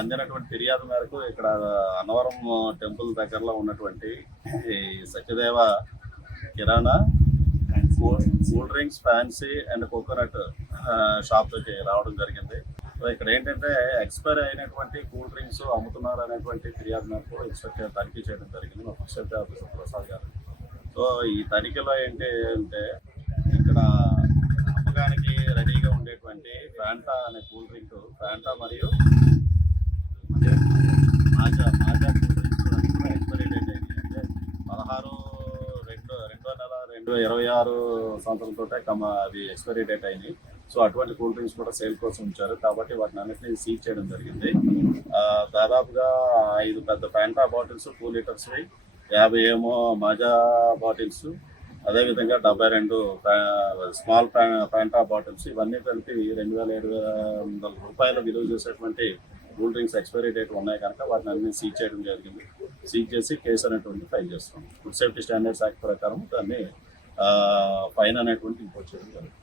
అందినటువంటి ఫిర్యాదు మేరకు ఇక్కడ అన్నవరం టెంపుల్ దగ్గరలో ఉన్నటువంటి ఈ Satyadeva Kirana cool drinks fancy and coconut షాప్కి రావడం జరిగింది. సో ఇక్కడ ఏంటంటే ఎక్స్పైర్ అయినటువంటి కూల్ డ్రింక్స్ అమ్ముతున్నారు అనేటువంటి ఫిర్యాదు మేరకు ఇన్స్పెక్టర్ తనిఖీ చేయడం జరిగింది మా ఫుడ్ సేఫ్టీ ఆఫీసర్ ప్రసాద్ గారు. సో ఈ తనిఖీలో ఏంటి అంటే ఇక్కడ అమ్మకానికి రెడీగా ఉండేటువంటి ఫ్యాంటా అనే కూల్ డ్రింక్, ఫ్యాంటా మరియు మాజా కూల్ డ్రింక్స్ అది కూడా ఎక్స్పైరీ డేట్ అయింది. అంటే 16/2/2026 సంవత్సరంతో అవి ఎక్స్పైరీ డేట్ అయినాయి. సో అటువంటి కూల్ డ్రింక్స్ కూడా సేల్ కోసం ఉంచారు కాబట్టి వాటిని అన్నింటినీ సీజ్ చేయడం జరిగింది. దాదాపుగా 5 పెద్ద ఫ్యాంటా బాటిల్స్ 2 లీటర్స్వి, 50 ఏమో మాజా బాటిల్స్, అదేవిధంగా 72 స్మాల్ ఫ్యాంటా బాటిల్స్, ఇవన్నీ కలిపి 2,700 రూపాయలు విలువ చేసేటువంటి కూల్ డ్రింక్స్ ఎక్స్పైరీ డేట్ ఉన్నాయి కనుక వాటిని అన్ని సీజ్ చేయడం జరిగింది. సీజ్ చేసి కేసు అనేటువంటి ఫైల్ చేస్తాం. ఫుడ్ సేఫ్టీ స్టాండర్డ్స్ యాక్ట్ ప్రకారం దాన్ని ఫైన్ అనేటువంటి ఇంపోజ్ చేయడం జరుగుతుంది.